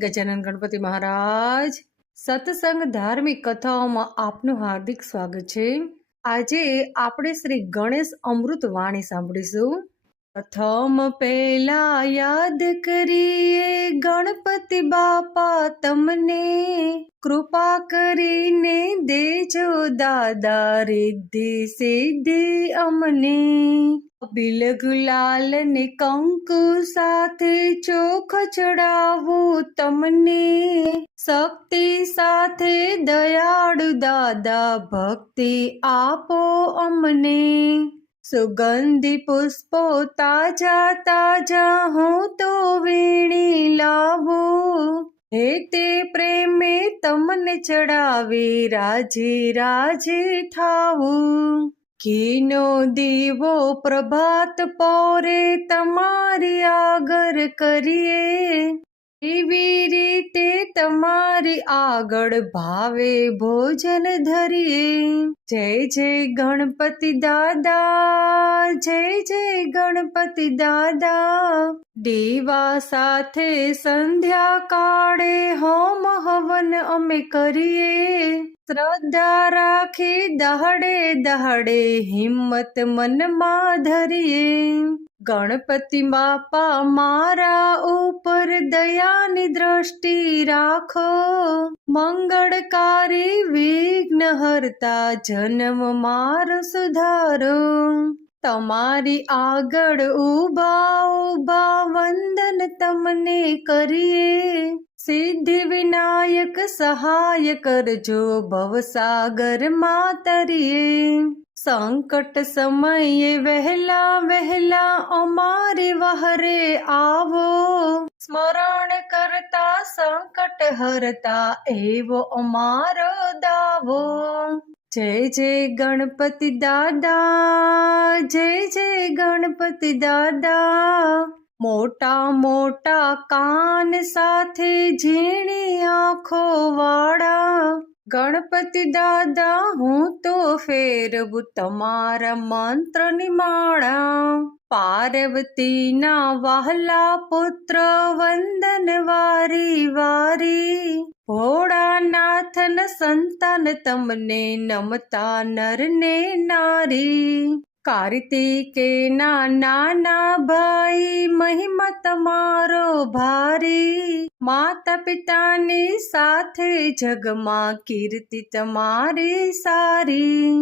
ગજાનન ગણપતિ મહારાજ. સત્સંગ ધાર્મિક કથાઓમાં આપનું હાર્દિક સ્વાગત છે. આજે આપણે શ્રી ગણેશ અમૃત વાણી સાંભળીશું. પ્રથમ પહેલા યાદ કરીએ ગણપતિ બાપા તમને. કૃપા કરીને દેજો દાદા રિદ્ધિ સિદ્ધિ અમને. બિલ ગુલાલ ને કંકુ સાથે ચોખ ચડાવું તમને. શક્તિ સાથે દયાળુ દાદા ભક્તિ આપો અમને. સુગંધી પુષ્પો તાજા તાજા હું તો વીણી લાવું. હે તે પ્રેમે તમને ચડાવી રાજી રાજી થાવું. ઘીનો દીવો પ્રભાત પોરે તમારી આગળ કરીએ. એવી રીતે તમારી આગળ ભાવે ભોજન ધરીએ. જય જય ગણપતિ દાદા, જય જય ગણપતિ દાદા. દીવા સાથે સંધ્યા કાળે હોમ હવન અમે કરીએ. શ્રદ્ધા રાખી દહડે દહડે હિંમત મનમાં ધરીએ. ગણપતિ બાપા મારા ઉપર દયાની દ્રષ્ટિ રાખો. મંગળકારી વિઘ્ન હરતા જન્મ મારો સુધારો. તમારી આગળ ઊભા ઊભા વંદન તમને કરીએ. સિદ્ધિ વિનાયક સહાય કરજો ભવસાગરમાં તરીએ સંકટ સમયે વહેલા વહેલા અમારી વહરે આવો. સ્મરણ કરતા સંકટ હરતા એવો અમારો દાવો. જય જય ગણપતિ દાદા, જય જય ગણપતિ દાદા. મોટા મોટા કાન સાથે ઝીણી આંખો વાળા. ગણપતિ દાદા, હું તો ફેરવું તમારા મંત્રની માળા. પાર્વતીના વહલા પુત્ર, વંદન વારી વારી. ભોળાનાથન સંતાન તમને નમતા નર ને નારી. કાર્તિકે ના નાના ભાઈ, મહિમા તમારો ભારી. માતા પિતાની સાથે જગમાં કીર્તિ તમારી સારી.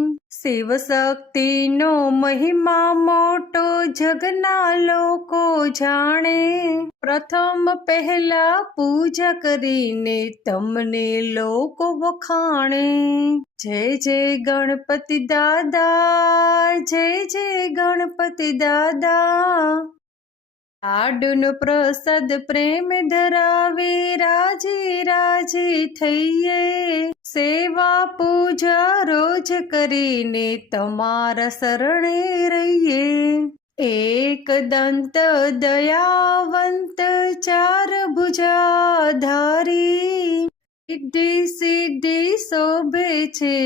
શિવ શક્તિનો મહિમા મોટો, જગના લોકો જાણે. પ્રથમ પહેલા પૂજા કરીને તમને લોકો વખાણે. જય જય ગણપતિ દાદા, જય જય ગણપતિ દાદા. લાડુનો પ્રસાદ પ્રેમ ધરાવી, રાજી રાજી થઈએ. સેવા પૂજા રોજ કરીને તમારા શરણે રહીએ. એક દંત દયાવંત ચાર ભુજાધારી સિદ્ધિ સિદ્ધિ શોભે છે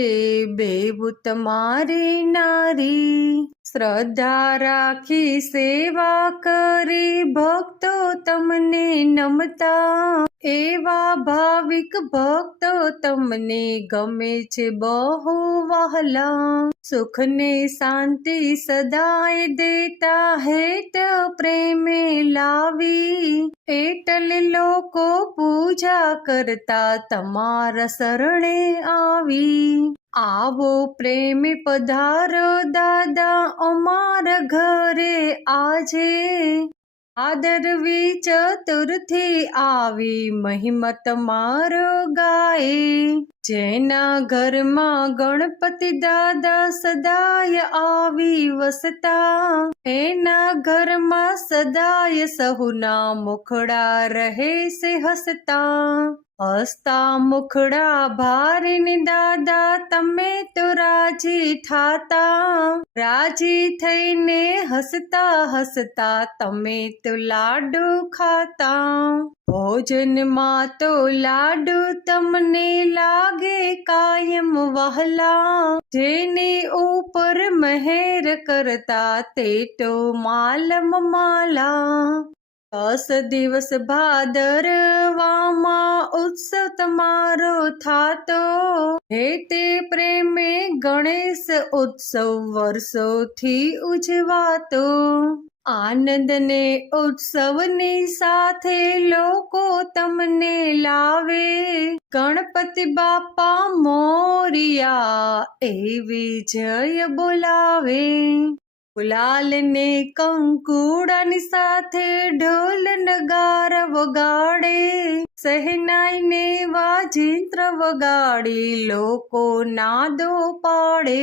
બેભૂત તમારી નારી શ્રદ્ધા રાખી સેવા કરી ભક્તો તમને નમતા એવા ભાવિક ભક્તો તમને ગમે છે બહુ વહલા. સુખ ને શાંતિ સદાય દેતા હેત પ્રેમે લાવી. એટલે લોકો પૂજા કરતા તમારા શરણે આવી. આવો પ્રેમ પધારો દાદા અમારા ઘરે આજે. આદરવી ચતુર્થી આવી મહિમત મારો ગાય. જેના ઘરમાં ગણપતિ દાદા સદાય આવી વસતા. એના ઘરમાં સદાય સહુના મુખડા રહે સે હસતા. હસતા મુખડા ભારીને દાદા, તમે તો રાજી થાતા. રાજી થઈને હસતા હસતા તમે તો લાડુ ખાતા. ભોજનમાં તો લાડુ તમને લાગે કાયમ વહલા. જેની ઉપર મહેર કરતા તે તો માલમ માલા. દસ દિવસ ભાદરવામાં ઉત્સવ તમારો થાતો. હે તે પ્રેમે ગણેશ ઉત્સવ વર્ષોથી ઉજવાતો. આનંદ ને ઉત્સવની સાથે લોકો તમને લાવે. ગણપતિ બાપા મોરિયા એવી જય બોલાવે. ગુલાલ ને કંકુડાની સાથે ઢોલ નગાર વગાડે. સહેનાઈને વાજિંત્ર વગાડી લોકો નાદો પાડે.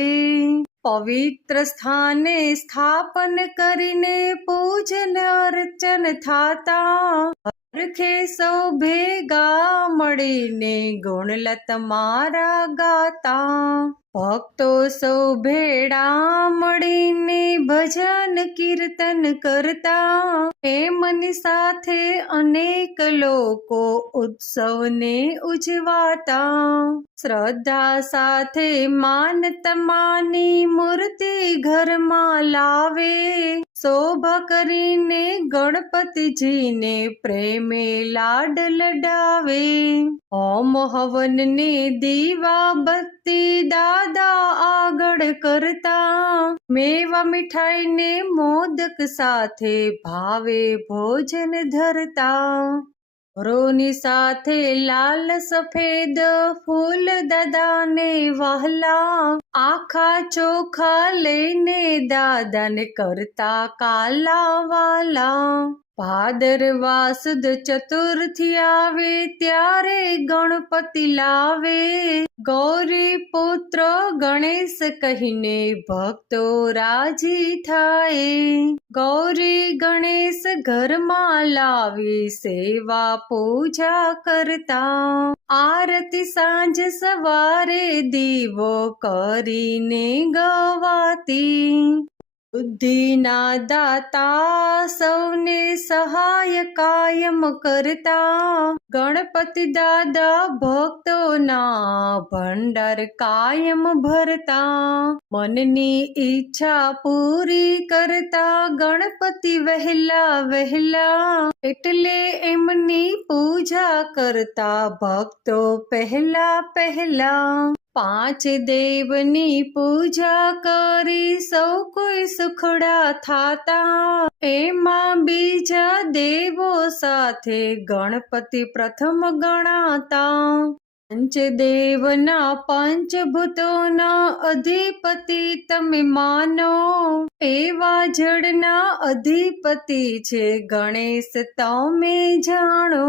પવિત્ર સ્થાને સ્થાપન કરીને પૂજન અર્ચન થાતા. હરખે સૌ ભેગા મળીને ગુણલત મારા ગાતા. ભક્તો સૌ ભેડા મળીને ભજન કીર્તન કરતા. એમની સાથે અનેક લોકો ઉત્સવને ઉજવાતા. શ્રદ્ધા સાથે માન તમાની મૂર્તિ ઘરમાં લાવે. શોભા કરીને ગણપતિજીને પ્રેમે લાડ લડાવે. હોમ હવનને દીવા બત્તી દાદા આગળ કરતા. મેવા મીઠાઈને મોદક સાથે ભાવે ભોજન ધરતા. રોની સાથે લાલ સફેદ ફૂલ દાદાને વહલા. આખા ચોખા લઈને દાદાને કરતા કાલા વાલા. ભાદરવા સુદ ચતુર્થી આવે ત્યારે ગણપતિ લાવે. ગૌરી પુત્ર ગણેશ કહીને ભક્તો રાજી થાય. ગૌરી ગણેશ ઘરમાં લાવી સેવા પૂજા કરતા. આરતી સાંજ સવારે દીવો કરીને ગવાતી. બુદ્ધિના દાતા સૌને સહાય કાયમ કરતા. ગણપતિ દાદા ભક્તોના ભંડાર કાયમ ભરતા. મનની ઈચ્છા પૂરી કરતા ગણપતિ વહેલા વહેલા. એટલે એમની પૂજા કરતા ભક્તો પહેલા પહેલા. પાંચ દેવની પૂજા કરી સૌ કોઈ સુખડા થાતા. એમાં બીજા દેવો સાથે ગણપતિ પ્રથમ ગણાતા. પંચદેવના પંચભૂતોના અધિપતિ તમે માનો. એવા જળના અધિપતિ છે ગણેશ, તમે જાણો.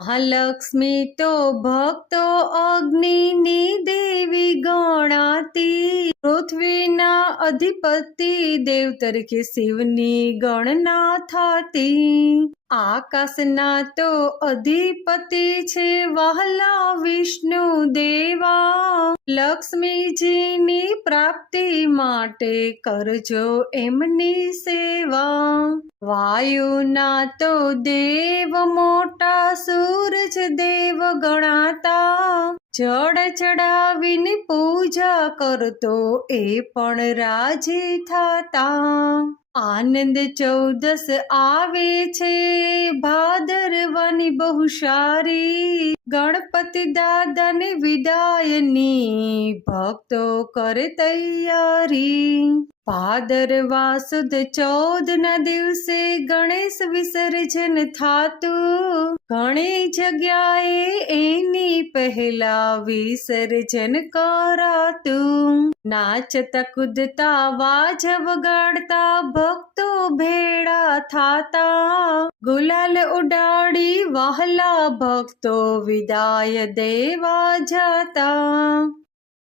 મહાલક્ષ્મી તો ભક્તો અગ્નિની દેવી ગણાતી. પૃથ્વીના અધિપતિ દેવ તરીકે શિવની ગણના થતી. આકાશના તો અધિપતિ છે વહલા વિષ્ણુ દેવા. લક્ષ્મીજીની પ્રાપ્તિ માટે કરજો એમની સેવા. વાયુના તો દેવ મોટા સૂરજ દેવ ગણાતા જળ ચડાવીને પૂજા કરતો એ પણ રાજી થતા આનંદ ચૌદસ આવે છે. ભાદરવાની બહુ સારી. ગણપતિ દાદાને વિદાયની ભક્તો કરે તૈયારી. ભાદરવા સુદ ચૌદ ના દિવસે ગણેશ વિસર્જન થાતું. ઘણી જગ્યાએ એની પહેલા વિસર્જન કરાતું. નાચતા કૂદતા વાજ વગાડતા, ભક્તો ભેળા થાતા. ગુલાલ ઉડાડી વહલા ભક્તો વિદાય દેવા જાતા.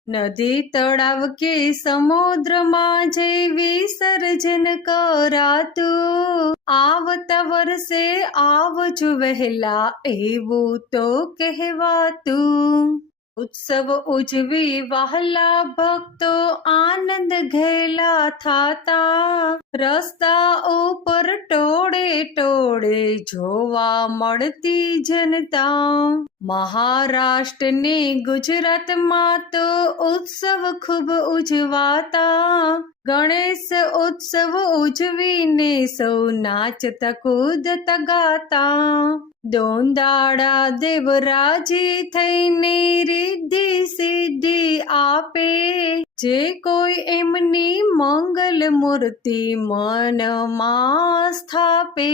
નદી તળાવ કે સમુદ્રમાં જે વિસર્જન કરાતું. આવતા વર્ષે આવજો વહેલા, એવું તો કહેવાતું. ઉત્સવ ઉજવી વહલા ભક્તો આનંદ ઘેલા થાતા. રસ્તા ઉપર ટોળે ટોળે જોવા મળતી જનતા. મહારાષ્ટ્ર ને ગુજરાતમાં તો ઉત્સવ ખૂબ ઉજવાતા. ગણેશ ઉત્સવ ઉજવીને સૌ નાચતા કૂદતા ગાતા દોંદાળા દેવરાજી થઈને રિદ્ધિ સિદ્ધિ આપે. જે કોઈ એમની મંગલ મૂર્તિ મનમાં સ્થાપે.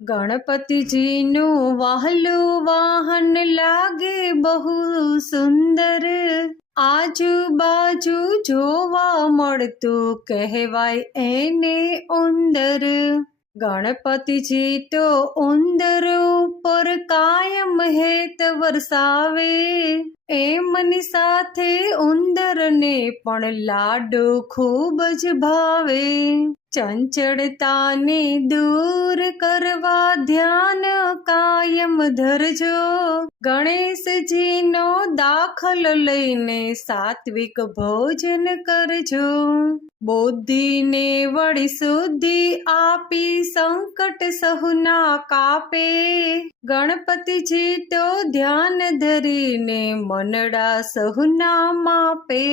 ગણપતિજીનું વહલું વાહન લાગે બહુ સુંદર. આજુબાજુ જોવા મળતું કહેવાય એને ઉંદર. ગણપતિજી તો ઉંદર ઉપર કાયમ હેત વરસાવે. એમની સાથે ઉંદરને પણ લાડુ ખૂબ જ ભાવે. ચંચળતાને દૂર કરવા ધ્યાન કાયમ ધરજો. ગણેશજીનો દાખલ લઈને સાત્વિક ભોજન કરજો. બુદ્ધિને વળી શુદ્ધિ આપી સંકટ સહુના કાપે. ગણપતિજી તો ધ્યાન ધરીને મનડા સહુના માપે.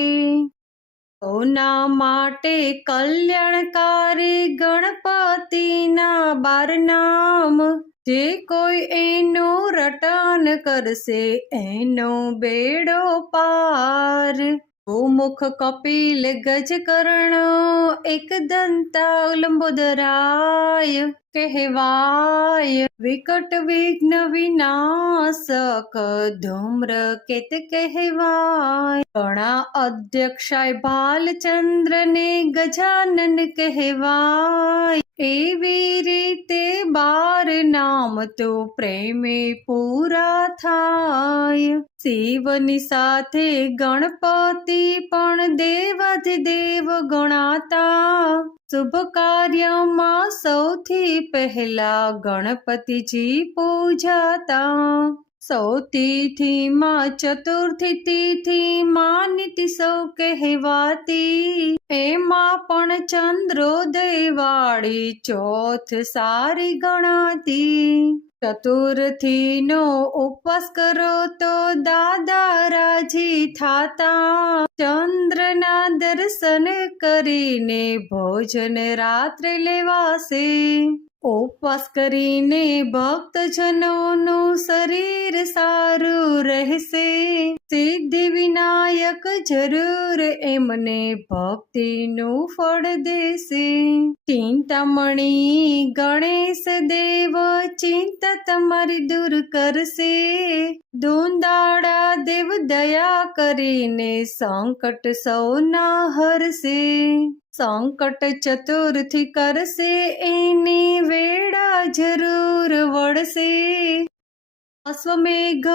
સૌના માટે કલ્યાણકારી ગણપતિના બાર નામ. જે કોઈ એનો રટન કરશે એનો બેડો પાર. મુખ કપિલ ગજ ગજકર્ણ એક દંતા લંબોદરાય કહેવાય. વિકટ વિઘ્ન વિનાશક ધૂમ્ર કેત કહેવાય. ઘણા અધ્યક્ષાય ભાલચંદ્ર ને ગજાનન કહેવાય. એવી રીતે બાર નામ તો પ્રેમે પૂરા થાય. શિવની સાથે ગણપતિ પણ દેવાધિદેવ ગણાતા. શુભ કાર્યમાં સૌથી પહેલા ગણપતિજી પૂજાતા. સૌથી માં ચતુર્થી તિથિ માનીતી સૌ કહેવાતી. એમાં પણ ચંદ્રોદય વાળી ચોથ સારી ગણાતી. ચતુર્થી નો ઉપવાસ કરો તો દાદા રાજી થાતા. ચંદ્રના દર્શન કરીને ભોજન રાત્રે લેવાશે. ઉપવાસ કરીને ભક્તજનોનું શરીર સારું રહેશે. સિદ્ધિ વિનાયક જરૂર એમને ભક્તિનું ફળ દેશે. ચિંતામણી ગણેશ દેવ, ચિંતા તમારી દૂર કરશે. દોંદાળા દેવ દયા કરીને સંકટ સૌના હરશે. સંકટ ચતુર્થી કરશે, એની વેળા જરૂર વળશે. અશ્વમેઘ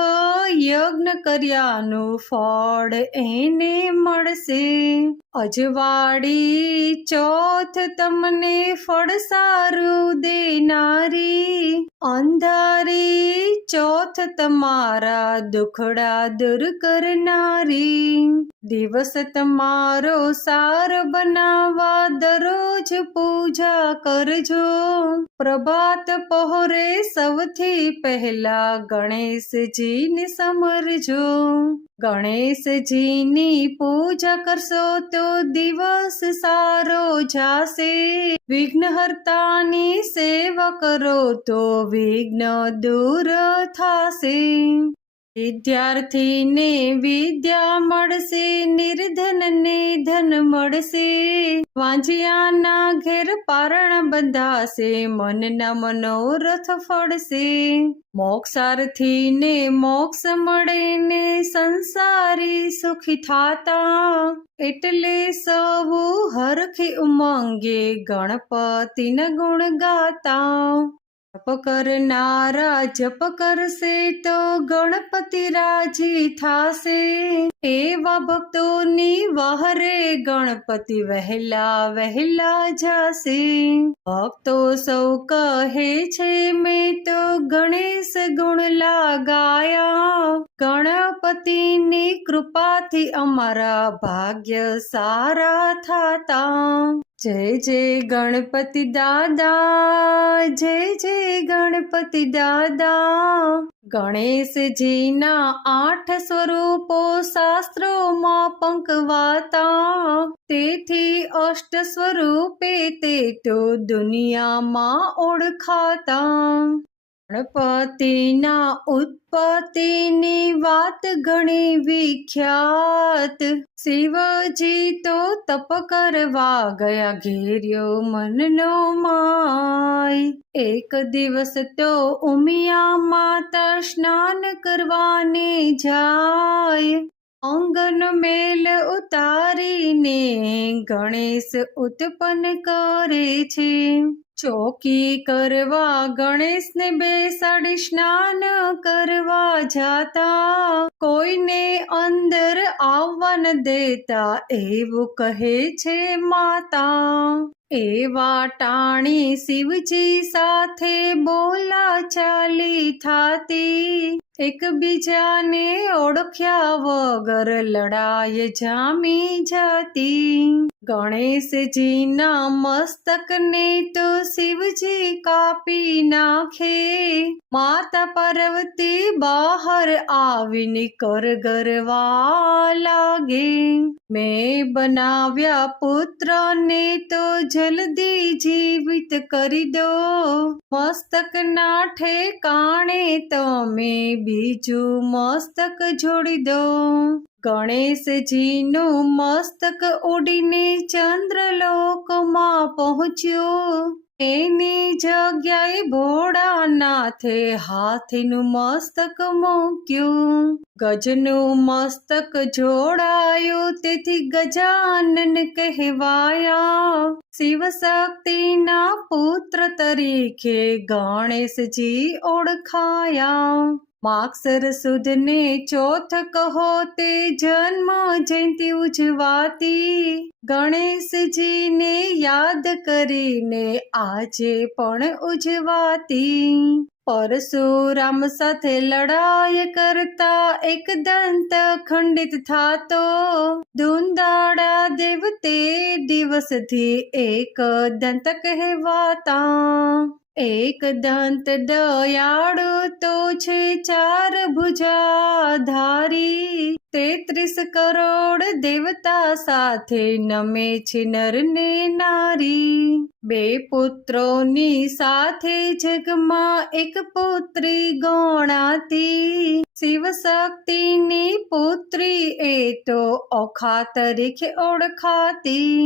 યજ્ઞ કર્યાનું ફળ એને મળશે. અજવાળી ચોથ તમને ફળ સારું દેનારી. અંધારી ચોથ તમારા દુખડા દૂર કરનારી. દિવસ તમારો સાર બનાવવા દરરોજ પૂજા કરજો. પ્રભાત પહોરે સૌથી પહેલા ગણેશજીને સમરજો. ગણેશજીની પૂજા કરશો તો દિવસ સારો જાશે. વિઘ્નહર્તાની સેવા કરો તો વિઘ્ન દૂર થાશે. વિદ્યાર્થીને વિદ્યા મળશે નિર્ધનને ધન મળશે. વાંજિયાના ઘેર પારણ બંધાશે, મનના મનોરથ ફળશે. મોક્ષાર્થીને મોક્ષ મળે ને સંસારી સુખી થાતા. એટલે સૌ હરખી ઉમંગે ગણપતિના ગુણ ગાતા. જપ કરનારા, જપ કરશે તો ગણપતિ રાજી થાશે. એવા ભક્તોની વહરે ગણપતિ વહેલા વહેલા જાશે. ભક્તો સૌ કહે છે, મેં તો ગણેશ ગુણ લાગાયા. ગણપતિની કૃપાથી અમારા ભાગ્ય સારા થાતા. જય જય ગણપતિ દાદા, જય જય ગણપતિ દાદા. ગણેશજીના આઠ સ્વરૂપો શાસ્ત્રોમાં પંકવાતા. તેથી અષ્ટ સ્વરૂપે તે તો દુનિયામાં ઓળખાતા. ગણપતિના ઉત્પત્તિની વાત ઘણી વિખ્યાત. શિવજી તો તપ કરવા ગયા ઘેર્યો મનનો માય. એક દિવસ તો ઉમિયા માતા સ્નાન કરવાને જાય. અંગન મેલ ઉતારીને ગણેશ ઉત્પન્ન કરે છે. ચોકી કરવા ગણેશને બેસાડી સ્નાન કરવા જાતા. કોઈને અંદર આવવા દેતા એવું કહે છે માતા. એવા ટાણી શિવજી સાથે બોલા ચાલી થાતી. એકબીજાને ઓળખ્યા વગર લડાઈ જામી જતી. ગણેશજીના મસ્તકને તો શિવજી કાપી નાખે. માતા પાર્વતી બહાર આવીને કરગરવા લાગે. મેં બનાવ્યા પુત્રને તો જલ્દી જીવિત કરી દો. મસ્તકના ઠેકાણે તમે બીજું મસ્તક જોડી દો. ગણેશજીનું મસ્તક ઉડીને ચંદ્રલોકમાં પહોંચ્યું. એની જગ્યાએ ભોળાનાથે હાથીનું મસ્તક મૂક્યું. ગજનું મસ્તક જોડાયું, તેથી ગજાનન કહેવાયા. શિવ શક્તિના પુત્ર તરીકે ગણેશજી ઓળખાયા. માક્ષર સુદને ચોથ કહો તે જન્મ જયંતિ ઉજવાતી. ગણેશજીને યાદ કરીને આજે પણ ઉજવાતી. પરશુરામ સાથે લડાઈ કરતા એક દંત ખંડિત થાતો. દુંદાળા દેવ તે દિવસથી એક દંત કહેવાતા. એક દંત દયાળુ તો છે ચાર ભુજા ધારી તેત્રીસ કરોડ દેવતા સાથે નમે છે નર ને નારી. બે પુત્રોની સાથે જગમાં એક પુત્રી ગણાતી. શિવ શક્તિની પુત્રી એ તો ઓખા તરીકે ઓળખાતી.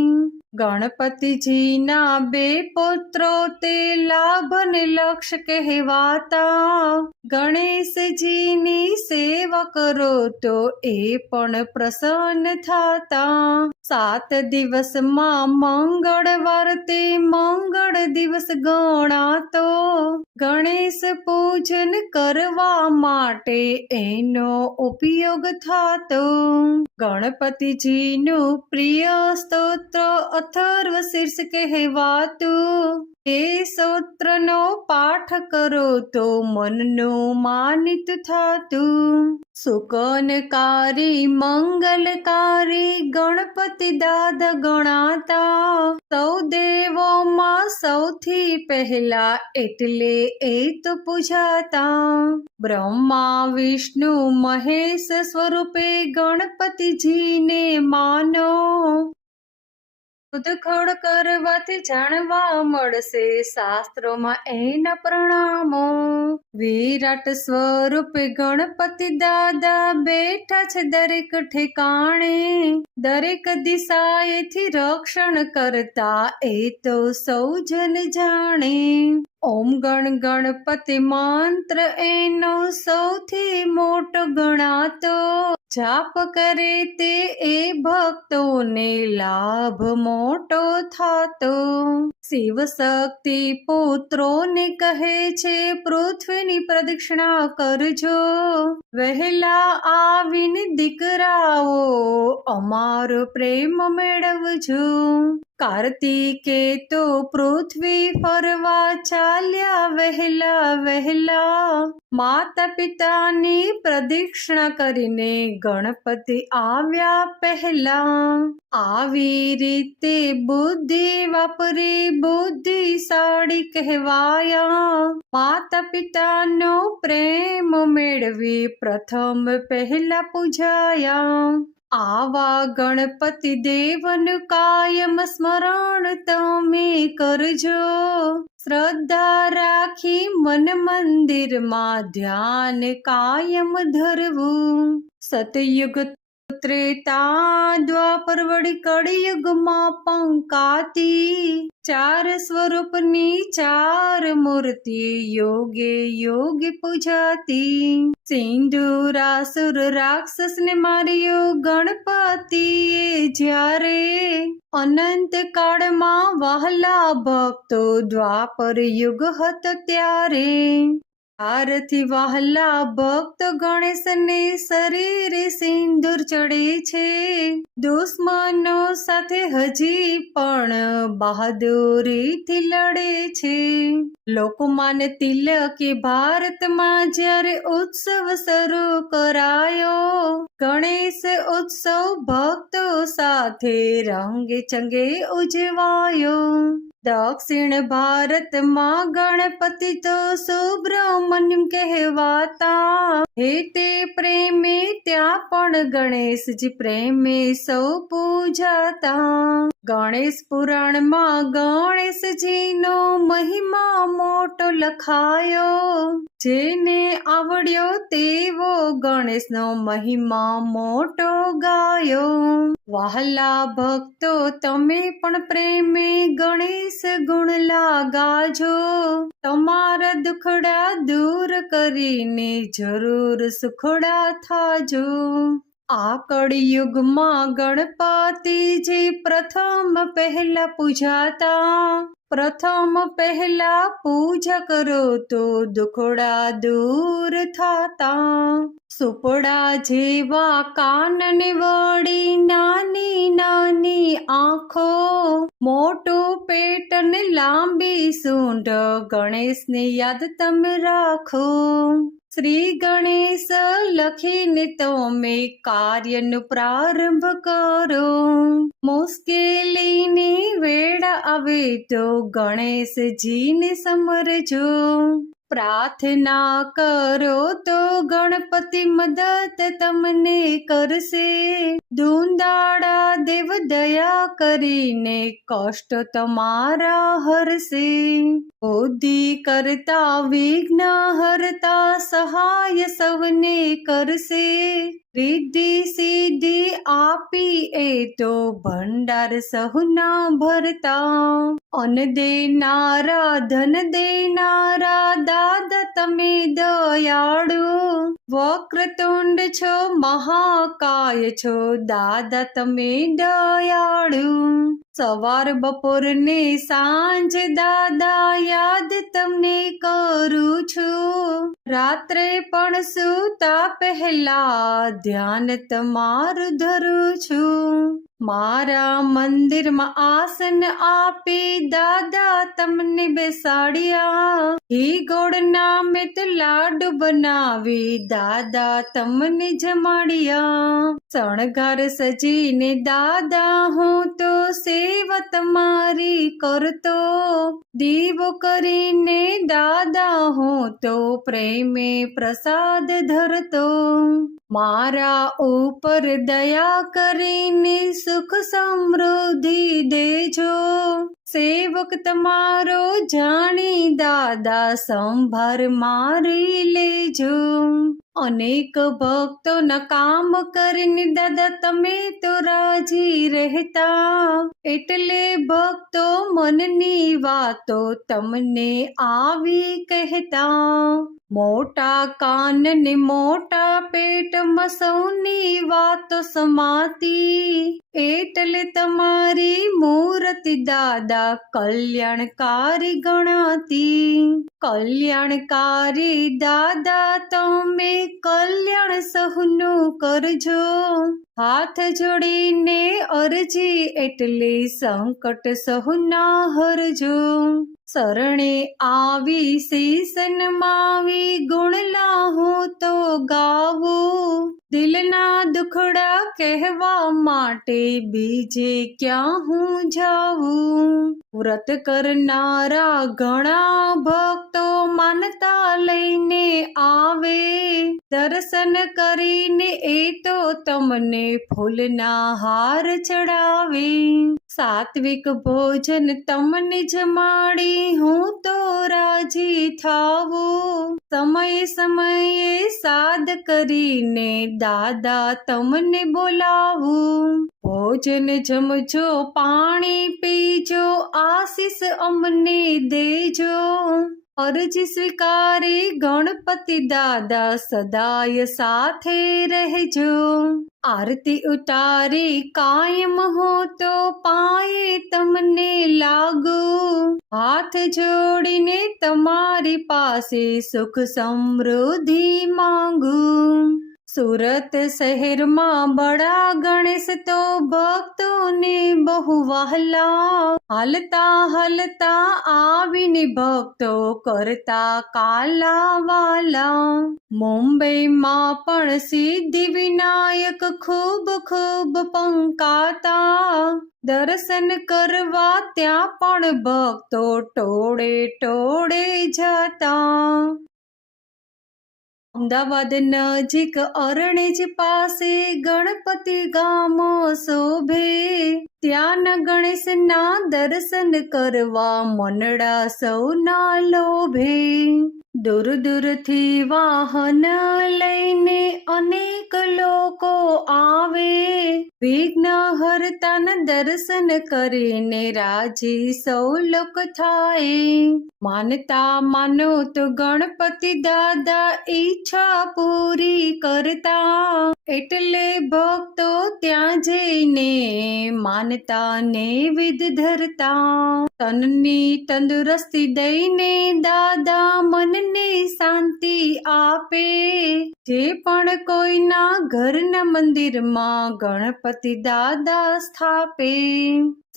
ગણપતિજીના બે પુત્રો તે લાભ ને લક્ષ કહેવાતા. ગણેશજીની સેવા કરો તો એ પણ પ્રસન્ન થતા. સાત દિવસમાં મંગળવાર તે મંગળ દિવસ ગણાતો. ગણેશ પૂજન કરવા માટે એનો ઉપયોગ થતો. ગણપતિજીનું પ્રિય સ્તોત્ર અથર્વ શીર્ષ કહેવાતું. એ સ્તોત્રનો પાઠ કરો તો મનનું માનિત થતું. સુકનકારી, મંગલકારી ગણપતિ દાદા ગણાતા. સૌ દેવોમાં સૌથી પહેલા એટલે એ તો પૂજાતા. બ્રહ્મા, વિષ્ણુ, મહેશ સ્વરૂપે ગણપતિજીને માનો. શોધખોળ કરવાથી જાણવા મળશે શાસ્ત્રોમાં એના પ્રણામો. વિરાટ સ્વરૂપે ગણપતિ દાદા બેઠા છે દરેક ઠેકાણે. દરેક દિશાએથી રક્ષણ કરતા એ તો સૌ જન જાણે. ઓમ ગણ ગણપતિ મંત્ર એનો સૌથી મોટો ગણાતો. જાપ કરે તે એ ભક્તોને લાભ મોટો થાતો. શિવ શક્તિ પુત્રોને કહે છે, પૃથ્વીની પ્રદક્ષિણા કરજો. વહેલા આવીને દીકરાઓ, અમારો પ્રેમ મેળવજો. કાર્તિકે તો પૃથ્વી ફરવા ચાલ્યા વહેલા વહેલા માતા પિતાની પ્રદક્ષિણા કરીને ગણપતિ આવ્યા પહેલા. આવી રીતે બુદ્ધિ વાપરી બુદ્ધિશાળી કહેવાયા. માતા પિતાનો પ્રેમ મેળવી પ્રથમ પહેલા પૂજાયા. આવા ગણપતિ દેવન કાયમ સ્મરણ તમે કરજો. શ્રદ્ધા રાખી મન મંદિરમાં ધ્યાન કાયમ ધરવું. સતયુગ ત્રેતા દ્વાપરવડી કળિયુગમાં પંકાતી ચાર સ્વરૂપની ચાર મૂર્તિ યોગે યોગે પૂજાતી. સિંધુરાસુર રાક્ષસને માર્યો ગણપતિએ જ્યારે અનંત કાળમાં વહલા ભક્તો દ્વાપર યુગ હતો ત્યારે ત્યારથી વહલા ભક્ત ગણેશને શરીરે સિંદૂર ચડે છે. દુશ્મનો સાથે હજી પણ બહાદુરીથી લડે છે. લોકમાન્ય તિલકે ભારતમાં જ્યારે ઉત્સવ શરૂ કરાયો, ગણેશ ઉત્સવ ભક્તો સાથે રંગે ચંગે ઉજવાયો. દક્ષિણ ભારતમાં ગણપતિ તો સુબ્રમણ્યમ કહેવાતા. હે તે પ્રેમે ત્યાં પણ ગણેશજી પ્રેમે સૌ પૂજાતા. ગણેશ પુરાણમાં ગણેશજીનો મહિમા મોટો લખાયો. જેને આવડ્યો તેવો ગણેશનો મહિમા મોટો ગાયો. વહાલા ભક્તો, તમે પણ પ્રેમે ગણેશ ગુણ લાગાજો. તમારા દુખડા દૂર કરીને જરૂર સુખડા થાજો. આ કળિયુગમાં ગણપતિજી પ્રથમ પહેલા પૂજાતા પ્રથમ પહેલા પૂજા કરો તો દુખડા દૂર થતા. સુપડા જેવા કાનને વળી નાની નાની આંખો ને લાંબી સૂંઢ, ગણેશને યાદ તમે રાખો. શ્રી ગણેશ લખીને તમે કાર્યનો પ્રારંભ કરો. મુશ્કેલીની વેળા આવે તો ગણેશજીને સમરજો. પ્રાર્થના કરો તો ગણપતિ મદદ તમને કરશે. ધૂંધાડા દેવ દયા કરીને કષ્ટ તમારા હરશે. બુદ્ધિ કરતા વિઘ્ન હરતા સહાય સૌને કરશે. રિદ્ધિ સિદ્ધિ આપી એ તો ભંડાર સહુના ભરતા. અન દેનારા, ધન દેનારા દાદા તમે દયાળુ, વક્રતુંડ છો, મહાકાય છો, દાદા તમે દયાળુ. સવાર બપોર ને સાંજ, દાદા, યાદ તમને કરું છું. રાત્રે પણ સૂતા પહેલા ધ્યાન તમારું ધરું છું. મારા મંદિરમાં આસન આપી દાદા તમને બેસાડ્યા. ઘી ગોળ નામે તો લાડુ બનાવી દાદા તમને જમાડ્યા. શણગાર સજીને દાદા હું તો સેવત મારી કરતો. દીવો કરીને દાદા હું તો પ્રેમે પ્રસાદ ધરતો. મારા ઉપર દયા કરીને સુખ સમૃદ્ધિ દેજો. સેવક તમારો જાણી દાદા સંભાર મારી લેજો. અનેક ભક્તોના કામ કરીને, દાદા, તમે તો રાજી રહેતા. એટલે ભક્તો મનની વાતો તમને આવી કહેતા. મોટા કાન ને મોટા પેટમાં સૌની વાતો સમાતી. એટલે તમારી મૂર્તિ દાદા કલ્યાણકારી ગણાતી. કલ્યાણકારી દાદા, તમે કલ્યાણ સહુનું કરજો. હાથ જોડીને અરજી એટલે સંકટ સહુના હરજો. શરણે આવી શીસન માવી ગુણ હું તો ગાવું. દિલના દુખડા કહેવા માટે બીજે ક્યાં હું જાઉં વ્રત કરનારા ઘણા ભક્તો માનતા લઈને આવે. દર્શન કરીને એ તો તમને ફૂલના હાર ચડાવે. સાત્વિક ભોજન તમને જમાડી હું તો રાજી થાવું. સમય સમયે સાદ કરીને દાદા તમને બોલાવું. ભોજન જમજો, પાણી પીજો, આશીષ અમને દેજો. અરજી સ્વીકારે ગણપતિ દાદા સદાય સાથે રહેજો. આરતી ઉતારી કાયમ હો તો પાયે તમને લાગુ. હાથ જોડીને તમારી પાસે સુખ સમૃદ્ધિ માંગુ. સુરત શહેરમાં બડા ગણેશ તો ભક્તોને બહુ વહલા. હાલતા હલતા આવીને ભક્તો કરતા કાલા વાલા મુંબઈમાં પણ સિદ્ધિ વિનાયક ખૂબ ખૂબ પંકાતા. દર્શન કરવા ત્યાં પણ ભક્તો ટોળે ટોળે જતા. અમદાવાદ નજીક અરણેજ પાસે ગણપતિ ગામો શોભે. ત્યાં ગણેશના દર્શન કરવા મનડા સૌના લોભે. દૂર દૂરથી વાહન લઈને અનેક લોકો આવે. વિઘ્ન હરતાના દર્શન કરીને રાજી સૌ લોક થાય. માનતા માનો તો ગણપતિ દાદા ઈચ્છા પૂરી કરતા. એટલે ભક્તો ત્યાં જઈને માનતા ને વિધ ધરતા, તનની તંદુરસ્તી દઈને દાદા મનને શાંતિ આપે. જે પણ કોઈના ઘરના મંદિરમાં ગણપતિ દાદા સ્થાપે.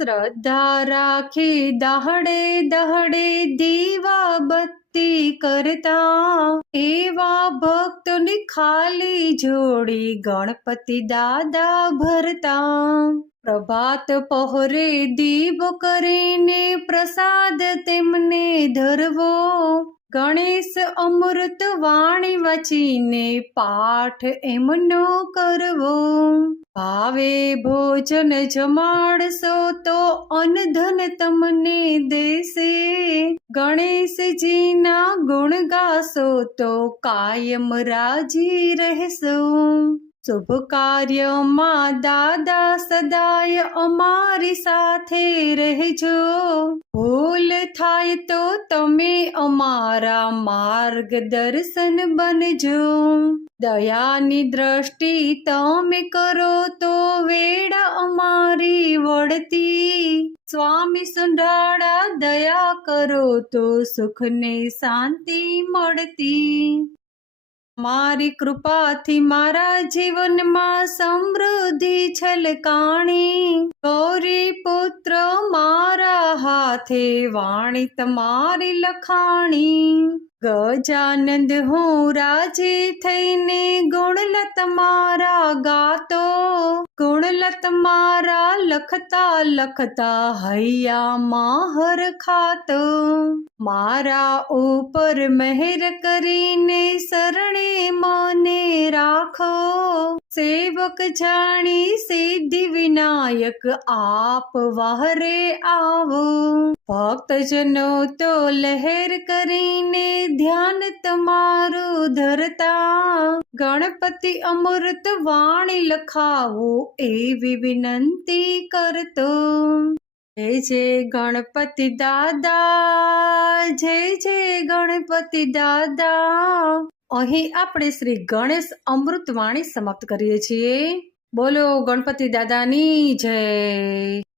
શ્રદ્ધા રાખે, દહડે દહડે દીવા બત્તી કરતા એવા ભક્તોની ખાલી જોડી ગણપતિ દાદા ભરતા. પ્રભાત પહોરે દીપ કરીને પ્રસાદ તેમને ધરવો. ગણેશ અમૃત વાણી વચીને પાઠ એમનો કરવો. ભાવે ભોજન જમાડશો તો અનધન તમને દેશે. ગણેશજીના ગુણ ગાશો તો કાયમ રાજી રહેશો. શુભ કાર્યમાં દાદા સદાય અમારી સાથે રહેજો. ભૂલ થાય તો તમે અમારા માર્ગદર્શન બનજો. દયાની દ્રષ્ટિ તમે કરો તો વેડા અમારી વળતી. સ્વામી સુંઢાળા દયા કરો તો સુખને શાંતિ મળતી. મારી કૃપાથી મારા જીવનમાં સમૃદ્ધિ છલકાણી ગૌરી પુત્ર મારા હાથે વાણી તમારી લખાણી. ગજાનંદ હું રાજી થઈને ગુણલત મારા ગાતો. ગુણલત મારા લખતા લખતા હૈયા માહર ખાતો. મારા ઉપર મહેર કરીને શરણે મને રાખો. સેવક જાણી સિદ્ધિ વિનાયક આપ વાહરે આવો. ભક્તજનો તો લહેર કરીને ધ્યાન તમારું ધરતા. ગણપતિ અમૃત વાણી લખાવો એવી વિનંતી કરતો. જય જય ગણપતિ દાદા, જય જય ગણપતિ દાદા. અહીં આપણે શ્રી ગણેશ અમૃત વાણી સમાપ્ત કરીએ છીએ. બોલો ગણપતિ દાદાની જય.